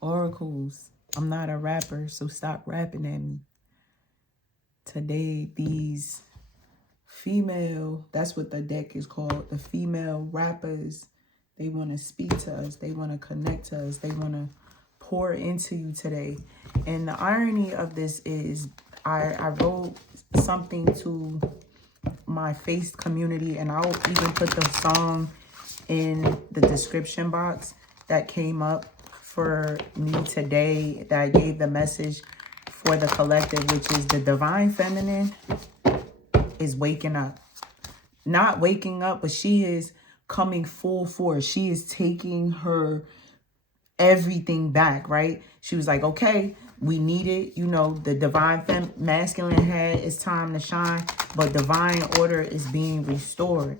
Oracles, I'm not a rapper, so stop rapping at me. Today, these female, that's what the deck is called, the female rappers, they want to speak to us. They want to connect to us. They want to pour into you today. And the irony of this is I wrote something to my Face community, and I'll even put the song in the description box that came up for me today, that I gave the message for the collective, which is the divine feminine is waking up. Not waking up, but she is coming full force. She is taking her everything back, right? She was like, okay, we need it. You know, the divine masculine had it's time to shine, but divine order is being restored.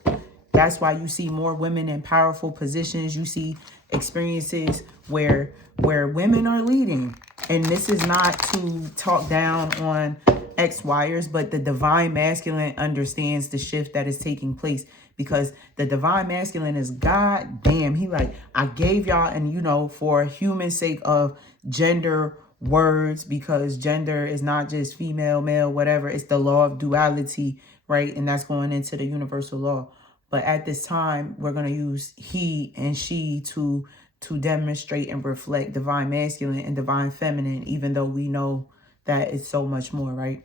That's why you see more women in powerful positions. You see experiences where women are leading. And this is not to talk down on ex-wires, but the divine masculine understands the shift that is taking place, because the divine masculine is God damn. He like, I gave y'all, and you know, for human sake of gender words, because gender is not just female, male, whatever. It's the law of duality, right? And that's going into the universal law. But at this time, we're going to use he and she to demonstrate and reflect divine masculine and divine feminine, even though we know that it's so much more, right?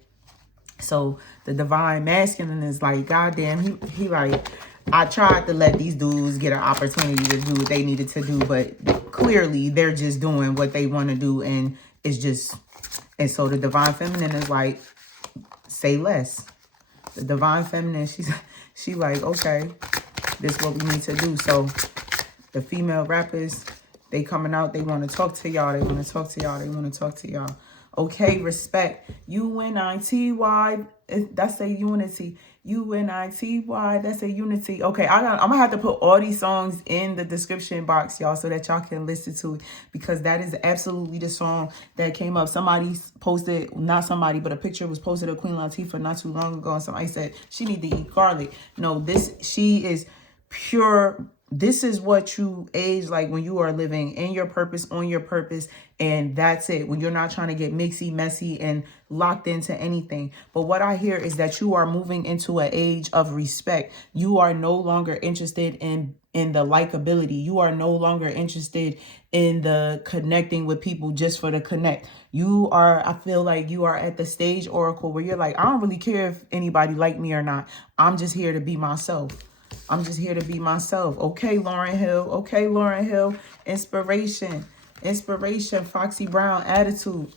So the divine masculine is like, goddamn, he like, I tried to let these dudes get an opportunity to do what they needed to do, but clearly they're just doing what they want to do, and it's just, and so the divine feminine is like, say less. The divine feminine, she like, okay, this is what we need to do. So the female rappers, they coming out, they want to talk to y'all, they want to talk to y'all, they want to talk to y'all. Okay, respect. UNITY, that's a unity. UNITY, that's a unity. Okay, I'm gonna have to put all these songs in the description box, y'all, so that y'all can listen to it, because that is absolutely the song that came up. Somebody posted, not somebody, but a picture was posted of Queen Latifah not too long ago, and somebody said she need to eat garlic. No, she is pure. This is what you age like when you are living in your purpose, on your purpose, and that's it. When you're not trying to get mixy, messy, and locked into anything. But what I hear is that you are moving into an age of respect. You are no longer interested in the likability. You are no longer interested in the connecting with people just for the connect. You are, I feel like you are at the stage, Oracle, where you're like, I don't really care if anybody like me or not. I'm just here to be myself. I'm just here to be myself. Okay, Lauryn Hill. Okay, Lauryn Hill. Inspiration. Inspiration. Foxy Brown. Attitude.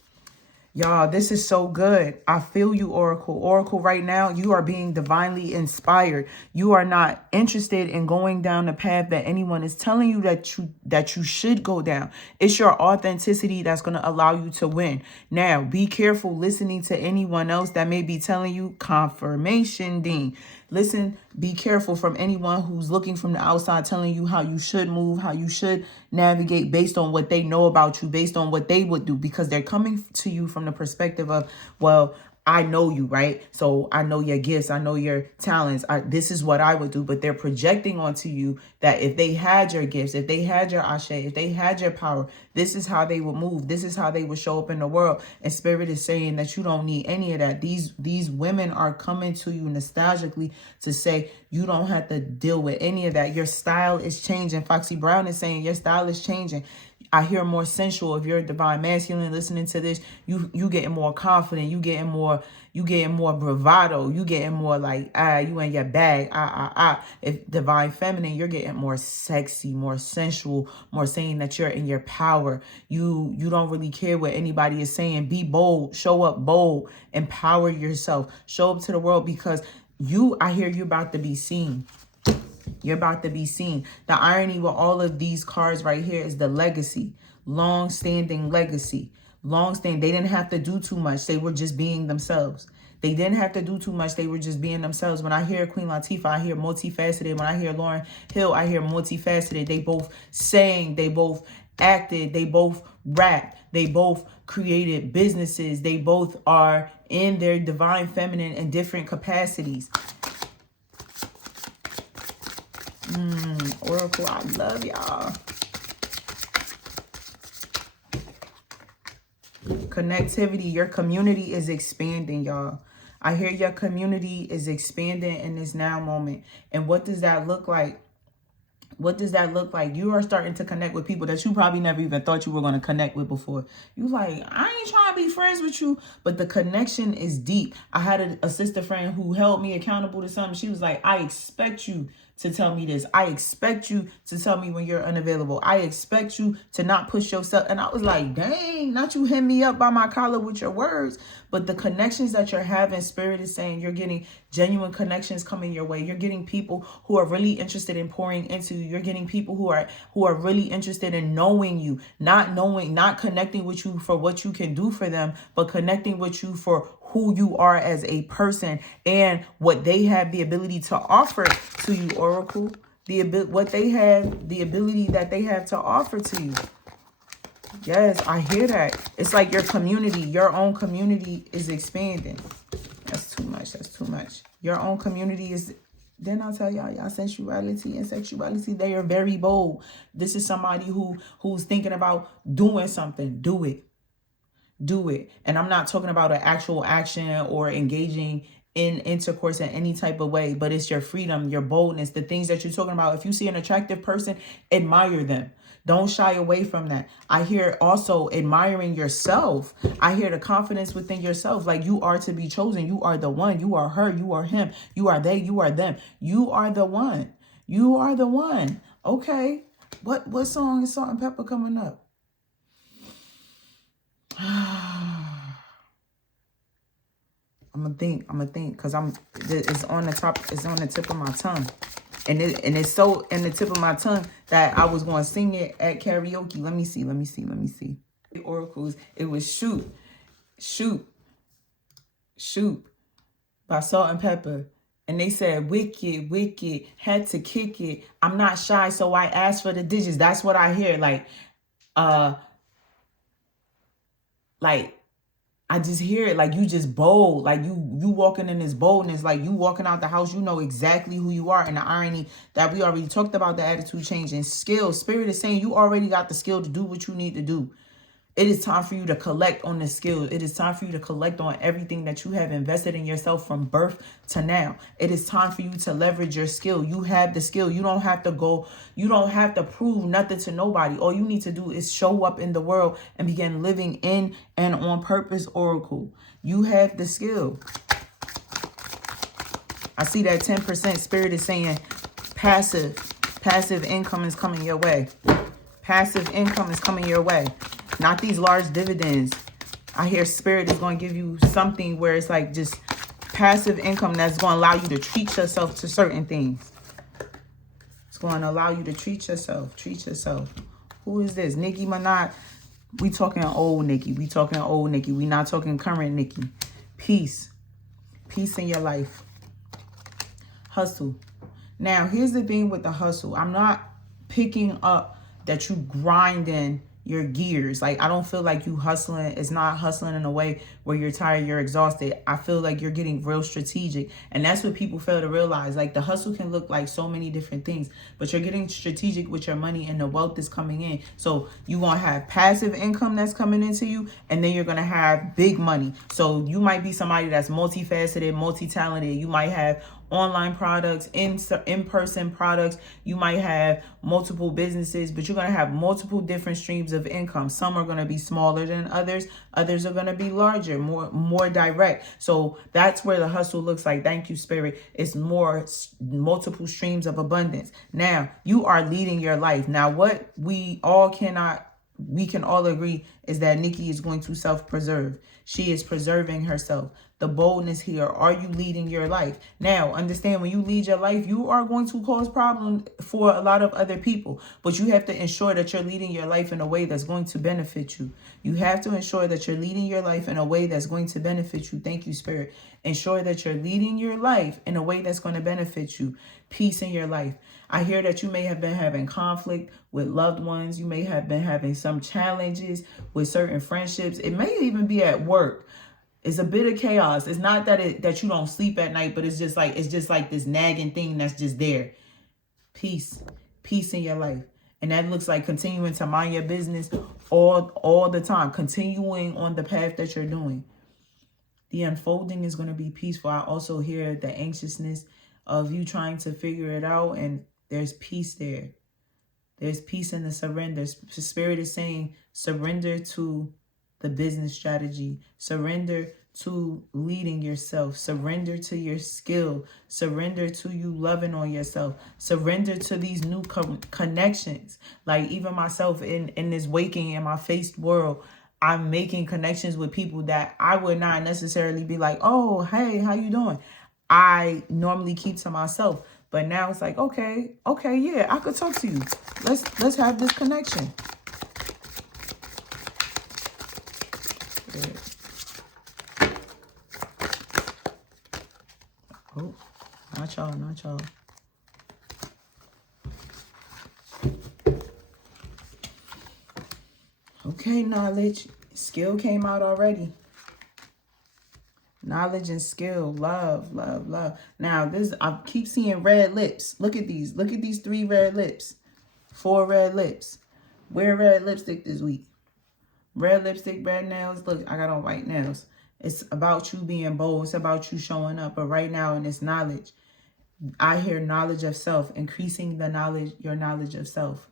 Y'all, this is so good. I feel you, Oracle. Oracle, right now, you are being divinely inspired. You are not interested in going down the path that anyone is telling you that you should go down. It's your authenticity that's going to allow you to win. Now, be careful listening to anyone else that may be telling you confirmation, Dean. Listen, be careful from anyone who's looking from the outside telling you how you should move, how you should navigate based on what they know about you, based on what they would do, because they're coming to you from the perspective of, well, I know you, right? So I know your gifts. I know your talents. This is what I would do. But they're projecting onto you that if they had your gifts, if they had your ashe, if they had your power, this is how they would move. This is how they would show up in the world. And Spirit is saying that you don't need any of that. These women are coming to you nostalgically to say you don't have to deal with any of that. Your style is changing. Foxy Brown is saying your style is changing. I hear more sensual. If you're a divine masculine listening to this, you getting more confident, you getting more bravado, you getting more like, you in your bag, If divine feminine, you're getting more sexy, more sensual, more saying that you're in your power. You don't really care what anybody is saying. Be bold, show up bold, empower yourself, show up to the world, because I hear you about to be seen. You're about to be seen. The irony with all of these cards right here is the legacy. Long-standing legacy. Long-standing. They didn't have to do too much. They were just being themselves. They didn't have to do too much. They were just being themselves. When I hear Queen Latifah, I hear multifaceted. When I hear Lauryn Hill, I hear multifaceted. They both sang. They both acted. They both rapped. They both created businesses. They both are in their divine feminine in different capacities. Oracle, I love y'all. Connectivity. Your community is expanding, y'all. I hear your community is expanding in this now moment. And what does that look like? What does that look like? You are starting to connect with people that you probably never even thought you were going to connect with before. You like, I ain't trying to be friends with you, but the connection is deep. I had a sister friend who held me accountable to something. She was like, I expect you to tell me this. I expect you to tell me when you're unavailable. I expect you to not push yourself. And I was like, dang, not you hem me up by my collar with your words, but the connections that you're having, Spirit is saying you're getting genuine connections coming your way. You're getting people who are really interested in pouring into you. You're getting people who are really interested in knowing you, not connecting with you for what you can do for them, but connecting with you for who you are as a person and what they have the ability to offer to you, Oracle. The ability that they have to offer to you. Yes, I hear that. It's like your community, your own community is expanding. That's too much. That's too much. Your own community is... Then I'll tell y'all sensuality and sexuality, they are very bold. This is somebody who's thinking about doing something. Do it. Do it. And I'm not talking about an actual action or engaging in intercourse in any type of way, but it's your freedom, your boldness, the things that you're talking about. If you see an attractive person, admire them. Don't shy away from that. I hear also admiring yourself. I hear the confidence within yourself. Like you are to be chosen. You are the one. You are her. You are him. You are they. You are them. You are the one. You are the one. Okay. What song is Salt and Pepper coming up? I'm gonna think, because it's on the tip of my tongue. And it's so in the tip of my tongue that I was gonna sing it at karaoke. Let me see. Oracles. It was Shoot by Salt and Pepper. And they said, wicked, had to kick it. I'm not shy, so I asked for the digits. That's what I hear. Like, I just hear it like you just bold, like you walking in this boldness, like you walking out the house, you know exactly who you are. And the irony that we already talked about, the attitude change and skill. Spirit is saying you already got the skill to do what you need to do. It is time for you to collect on the skill. It is time for you to collect on everything that you have invested in yourself from birth to now. It is time for you to leverage your skill. You have the skill. You don't have to prove nothing to nobody. All you need to do is show up in the world and begin living in and on purpose, Oracle. You have the skill. I see that 10%. Spirit is saying passive income is coming your way. Passive income is coming your way. Not these large dividends. I hear Spirit is going to give you something where it's like just passive income that's going to allow you to treat yourself to certain things. It's going to allow you to treat yourself. Who is this? Nicki Minaj. We talking old Nicki. We not talking current Nicki. Peace in your life. Hustle. Now, here's the thing with the hustle. I'm not picking up that you grinding your gears. Like, I don't feel like you hustling. It's not hustling in a way where you're tired, you're exhausted. I feel like you're getting real strategic. And that's what people fail to realize. Like, the hustle can look like so many different things, but you're getting strategic with your money and the wealth is coming in. So you're going to have passive income that's coming into you, and then you're going to have big money. So you might be somebody that's multifaceted, multi-talented. You might have online products, in-person products. You might have multiple businesses, but you're going to have multiple different streams of income. Some are going to be smaller than others. Others are going to be larger, more direct. So that's where the hustle looks like. Thank you, Spirit. It's multiple streams of abundance. Now, you are leading your life. Now, what we can all agree is that Nicki is going to self-preserve. She is preserving herself. The boldness here. Are you leading your life? Now, understand, when you lead your life, you are going to cause problems for a lot of other people. But you have to ensure that you're leading your life in a way that's going to benefit you. You have to ensure that you're leading your life in a way that's going to benefit you. Thank you, Spirit. Ensure that you're leading your life in a way that's going to benefit you. Peace in your life. I hear that you may have been having conflict with loved ones. You may have been having some challenges with certain friendships. It may even be at work. It's a bit of chaos. It's not that you don't sleep at night, but it's just like this nagging thing that's just there. Peace in your life. And that looks like continuing to mind your business all the time, continuing on the path that you're doing. The unfolding is going to be peaceful. I also hear the anxiousness of you trying to figure it out, and there's peace there. There's peace in the surrender. Spirit is saying surrender to the business strategy. Surrender to leading yourself. Surrender to your skill. Surrender to you loving on yourself. Surrender to these new connections. Like even myself in this waking in my faced world, I'm making connections with people that I would not necessarily be like, oh, hey, how you doing? I normally keep to myself. But now it's like, okay, yeah, I could talk to you. Let's have this connection. Oh, not y'all. Okay, knowledge. Skill came out already. Knowledge and skill, love. Now, I keep seeing red lips. Look at these. Look at these 3 red lips. 4 red lips. Wear red lipstick this week. Red lipstick, red nails. Look, I got on white nails. It's about you being bold. It's about you showing up. But right now in this knowledge, I hear knowledge of self. Increasing your knowledge of self.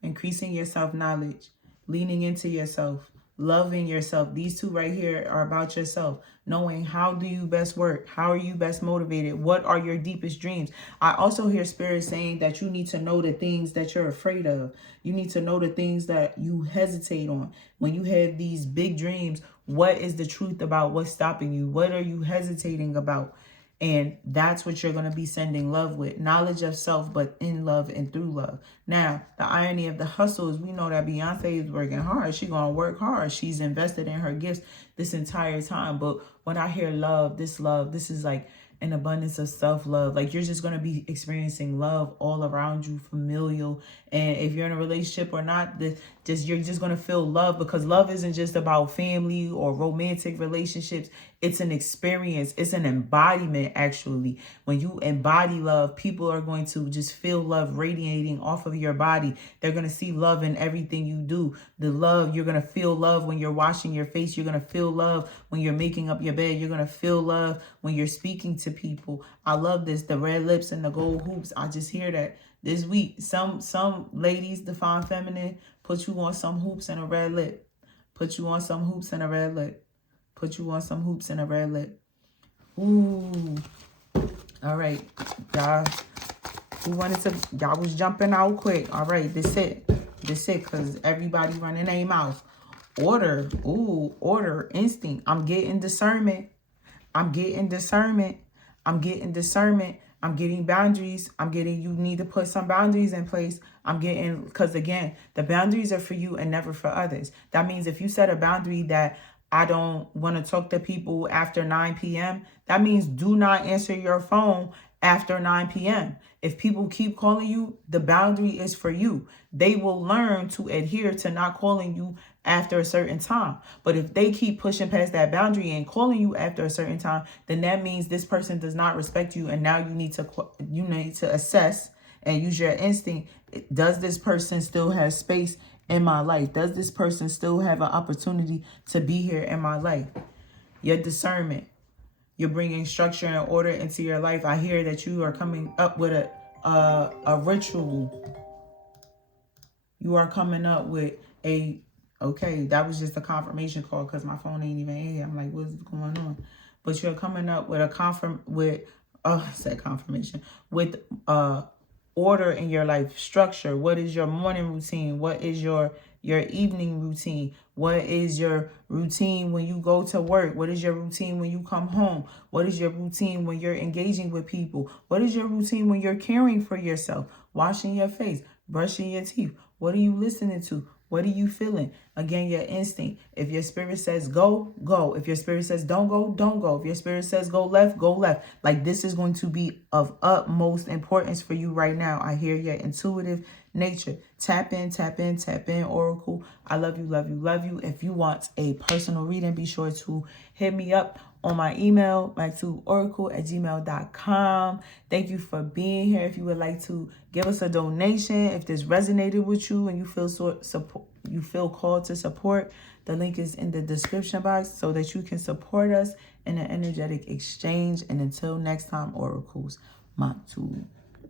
Increasing your self-knowledge. Leaning into yourself. Loving yourself. These 2 right here are about yourself. Knowing how do you best work? How are you best motivated? What are your deepest dreams? I also hear Spirit saying that you need to know the things that you're afraid of. You need to know the things that you hesitate on. When you have these big dreams, what is the truth about what's stopping you? What are you hesitating about? And that's what you're going to be sending love with. Knowledge of self, but in love and through love. Now, the irony of the hustle is we know that Beyonce is working hard. She's going to work hard. She's invested in her gifts this entire time. But when I hear love, this is like an abundance of self-love. Like you're just going to be experiencing love all around you, familial. And if you're in a relationship or not, you're just going to feel love, because love isn't just about family or romantic relationships. It's an experience. It's an embodiment, actually. When you embody love, people are going to just feel love radiating off of your body. They're going to see love in everything you do. The love, you're going to feel love when you're washing your face. You're going to feel love when you're making up your bed. You're going to feel love when you're speaking to people. I love this. The red lips and the gold hoops. I just hear that this week. Some ladies, Divine Feminine, put you on some hoops and a red lip. Put you on some hoops and a red lip. Put you on some hoops and a red lip. Ooh. All right. Y'all was jumping out quick. All right. This it, because everybody running their mouth. Order. Ooh, order. Instinct. I'm getting discernment. I'm getting boundaries. You need to put some boundaries in place. Because again, the boundaries are for you and never for others. That means if you set a boundary that I don't want to talk to people after 9 p.m., that means do not answer your phone after 9 p.m. If people keep calling you, the boundary is for you. They will learn to adhere to not calling you after a certain time. But if they keep pushing past that boundary and calling you after a certain time, then that means this person does not respect you. And now you need to assess and use your instinct. Does this person still have space in my life? Does this person still have an opportunity to be here in my life? Your discernment. You're bringing structure and order into your life. I hear that you are coming up with a ritual. You are coming up with okay, that was just a confirmation call because my phone ain't even here. I'm like, what's going on? But you're coming up with confirmation with order in your life, structure. What is your morning routine? What is your evening routine? What is your routine when you go to work? What is your routine when you come home? What is your routine when you're engaging with people? What is your routine when you're caring for yourself? Washing your face, brushing your teeth. What are you listening to? What are you feeling? Again, your instinct. If your spirit says go, go. If your spirit says don't go, don't go. If your spirit says go left, go left. Like this is going to be of utmost importance for you right now. I hear your intuitive nature. Tap in, Oracle. I love you. If you want a personal reading, be sure to hit me up on my email, maktuboracle@gmail.com. Thank you for being here. If you would like to give us a donation, if this resonated with you and you feel you feel called to support, the link is in the description box so that you can support us in an energetic exchange. And until next time, oracles, Maktub.